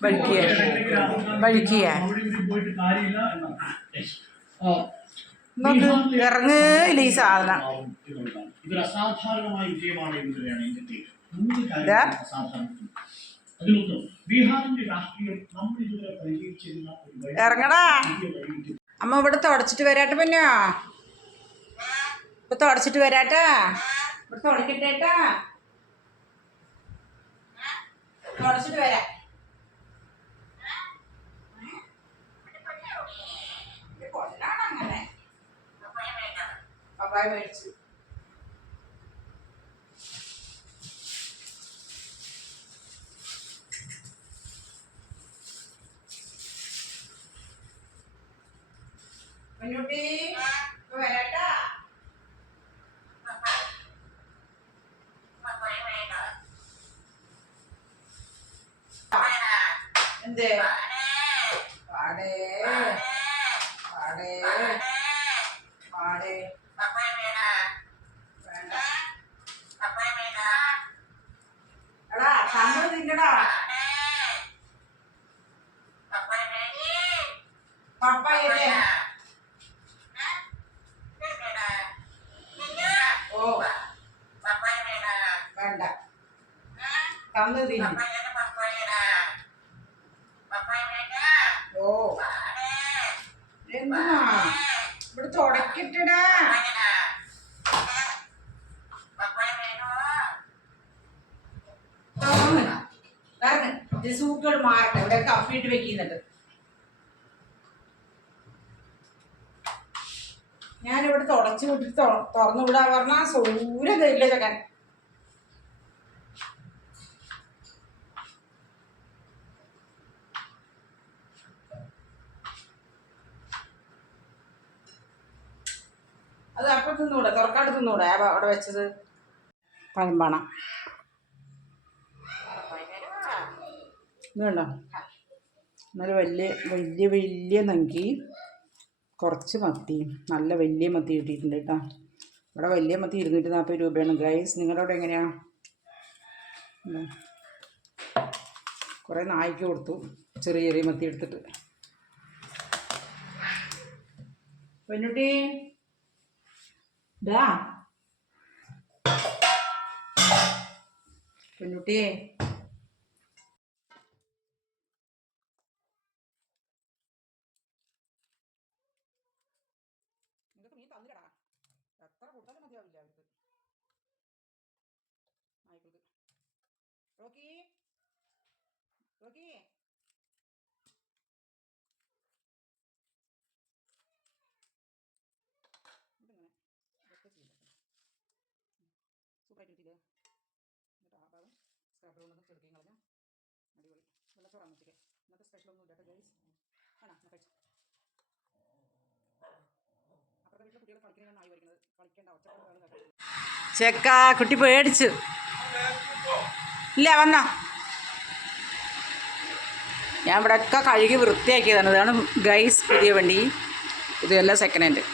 വഴിക്കുക വഴിക്കുക ഈ സാധനം. ഇതൊരു അസാധാരണമായ വിജയമാണ് എന്ന് തന്നെയാണ് എന്റെ പേര്. മൂന്ന് ഇതാ. കാര്യങ്ങൾ അസാധാരണ അതിലൊന്ന് ബീഹാറിന്റെ രാഷ്ട്രീയം നമ്മൾ ഇതുവരെ പരിചയിച്ചിരുന്ന ഒരു ഇറങ്ങടാ. അമ്മ ഇവിടെ തുടച്ചിട്ട് വരാട്ടെ പിന്നോ? ഇപ്പൊ തുടച്ചിട്ട് വരാട്ടാ. ഇവിടെ തുടക്കട്ടേട്ടാ തുടച്ചിട്ട് വരാം. കൊല്ലാണോ അങ്ങനെ? പപ്പായ മേടിച്ചു. കുഞ്ഞുട്ടി ഇപ്പൊ വരാട്ടാ എന്തേ? പാടേ. പാടേ. പാടേ. വേണ്ട. എടാ കണ്ണു തിന്നടാ. പപ്പായല്ലേ? ഓ. വേണ്ട. കന്ന് തിന്നു. ഓ. എന്നാ? ഇവിടെ തുടക്കിട്ടടാ. സൂക്കുകൾ മാറട്ടെ. ഇവിടെ കപ്പിയിട്ട് വെക്കുന്നുണ്ട്. ഞാനിവിടെ തുടച്ചു വിട്ടിട്ട് തുറന്നു വിടാ പറഞ്ഞാൽ സൂര്യ തരില്ല ചക്കൻ. അത് അപ്പം തിന്നൂടെ? തുറക്കാട് തിന്നൂടെ? അവിടെ വെച്ചത്? പഴമ്പണ. ഇത് കണ്ടോ വലിയ വലിയ വലിയ നങ്കി. കുറച്ച് മത്തി. നല്ല വലിയ മത്തി കിട്ടിയിട്ടുണ്ട് കേട്ടോ. ഇവിടെ വലിയ മത്തി ഇരുന്നൂറ്റി നാൽപ്പത് രൂപയാണ്. ഗൈസ് നിങ്ങളുടെ അവിടെ എങ്ങനെയാ. കുറേ നായ്ക്ക് കൊടുത്തു. ചെറിയ ചെറിയ മത്തി എടുത്തിട്ട്. പെണ്ണുട്ടി മീൻ തന്നില്ലടാ. എത്ര കൊടുത്താലും മതിയാവില്ല സ്ക്രബർ കൊണ്ടൊന്ന് ചെറുക്കുകയും കളഞ്ഞാൽ അടിപൊളി. വെള്ളച്ചോറാണ് ഉച്ചയ്ക്ക് ഇന്നത്തെ സ്പെഷ്യൽ ഒന്നും ഇല്ല കേട്ടോ ഗൈസ് ആണോ കഴിച്ചു. അപ്പുറത്തെ വീട്ടിലെ കുട്ടികൾ കളിക്കുന്നതാണ് ആയി വരുന്നത് കളിക്കേണ്ട ഒച്ചപ്പാട് ചെക്ക കുട്ടി പേടിച്ചു. ഇല്ല വന്നോ. ഞാൻ ഇവിടെ ഒക്കെ കഴുകി വൃത്തിയാക്കിയതാണ്. ഇതാണ് ഗൈസ് പുതിയ വണ്ടി. ഇതെല്ലാം second hand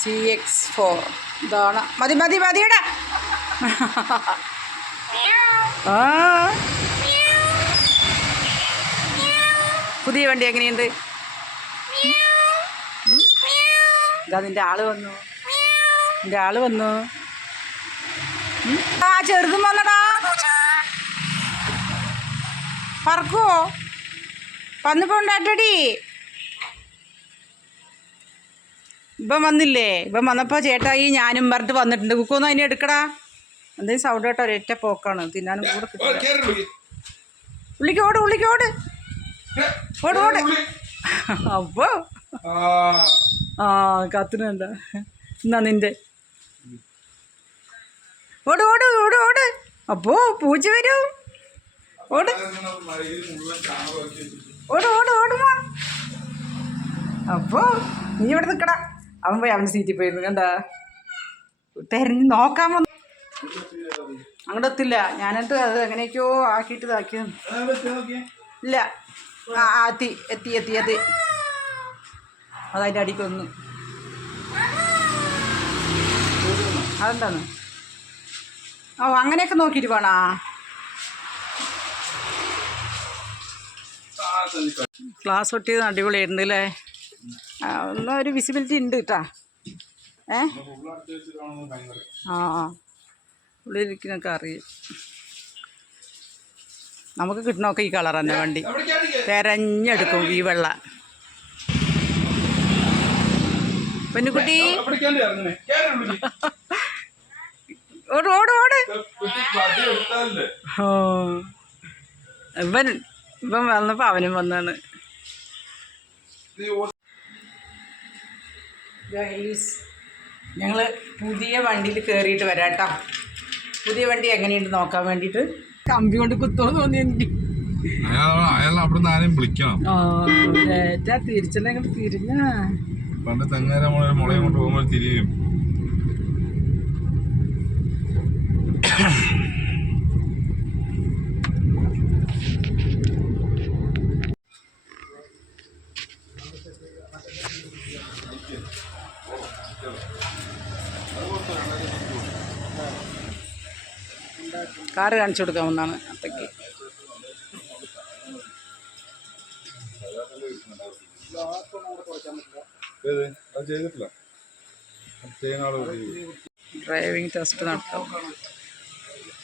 C X four ഇതാണ്. മതി മതി മതിയടാ. പുതിയ വണ്ടി എങ്ങനെയുണ്ട്? ഇതാ നിന്റെ ആൾ വന്നു. നിന്റെ ആൾ വന്നു. ആ ചെറുതും വന്നടാ. പറക്കുവോ വന്നിപ്പോ ഉണ്ടാട്ടടി ഇപ്പം വന്നില്ലേ? ഇപ്പം വന്നപ്പോൾ ചേട്ടായി ഞാനും പറഞ്ഞിട്ട് വന്നിട്ടുണ്ട്. കുക്കൊന്നും അതിനെ എടുക്കടാ. എന്തെങ്കിലും സൗണ്ട് കേട്ടോ ഒരൊറ്റ പോക്കാണ്. തിന്നാനും കൂടെ കിട്ടില്ല ഉള്ളിക്കോട് ഉള്ളിക്കോട് ഓട് ഓട്. അപ്പോ? ആ. കത്തിനുണ്ട എന്നാ നിന്റെ. ഓട് ഓട് ഓട് ഓട്. അപ്പോ പൂച്ച വരും. ഓട്. ഓട് ഓട് ഓടുമോ അപ്പോ നീ ഇവിടെ നിൽക്കടാ അവൻ പോയി അവന്റെ സീറ്റിൽ പോയിരുന്നു കണ്ടാ? തെരഞ്ഞ് നോക്കാൻ വന്നു. അങ്ങോട്ട് എത്തില്ല ഞാനിട്ട് അത് എങ്ങനെയൊക്കെയോ ആക്കിയിട്ട് ഇതാക്കിയത്. ഇല്ല. ആ എത്തി എത്തി എത്തി എത്തി. അതതിന്റെ വന്നു അതെന്താണ്? ഓ അങ്ങനെയൊക്കെ നോക്കിയിട്ട് വേണോ? ക്ലാസ് ഒട്ടിയത് അടിപൊളിയായിരുന്നു അല്ലേ? ഒന്നും ഒരു വിസിബിലിറ്റി ഉണ്ട് കേട്ടാ. ഏ? ആ. ഉള്ളിലിരിക്കുന്നൊക്കെ അറിയും. നമുക്ക് കിട്ടണമൊക്കെ ഈ കളർ തന്നെ വണ്ടി. തെരഞ്ഞെടുക്കും ഈ വെള്ള. പെണ്ണുകുട്ടി ഓട് ഓട് ഓട്. ഓ. ഇവൻ ഇവൻ വന്നപ്പോൾ അവനും വന്നാണ്. ഞങ്ങൾ പുതിയ വണ്ടിയിൽ കയറിയിട്ട് വരാട്ടോ. പുതിയ വണ്ടി എങ്ങനെയുണ്ട് നോക്കാൻ വേണ്ടിട്ട് കമ്പി കൊണ്ട് കുത്തോ തോന്നി എനിക്ക്. തിരിച്ചല്ലേ തിരിഞ്ഞ. പണ്ട് തെങ്ങേരെ മുള മുളയും കൊണ്ട് പോകുമ്പോൾ തിരിയും. കാറ് കാണിച്ചു കൊടുക്കാവുന്നതാണ് അത്തേക്ക്. ഡ്രൈവിംഗ് ടെസ്റ്റ് നടത്താം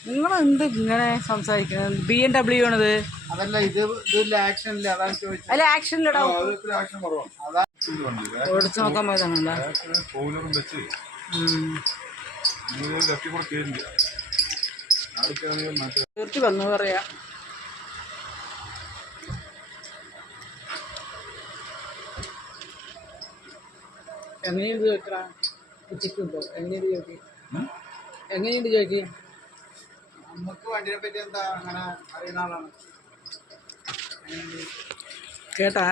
നിങ്ങൾ എന്ത് ഇങ്ങനെ സംസാരിക്കുന്നത്? ബി എം ഡബ്ല്യു ആണിത്. അതല്ല ഇത് ഇതിൽ ആക്ഷൻ ഇല്ല അതാണ് ചോദിച്ചത്. ആക്ഷൻ ഇത് നോക്കാൻ പോയതാണല്ലോ? തീർത്തി വന്നു പറയാ. എങ്ങനെയുണ്ട് ചോദിക്കടാ ഉച്ചക്കുണ്ടോ എങ്ങനെയുണ്ട് ചോദിക്കും? എങ്ങനെയുണ്ട് ചോദിക്കും? നമുക്ക് വണ്ടിനെ പറ്റി എന്താ അങ്ങനെ അറിയുന്ന ആളാണ്. കേട്ടാ?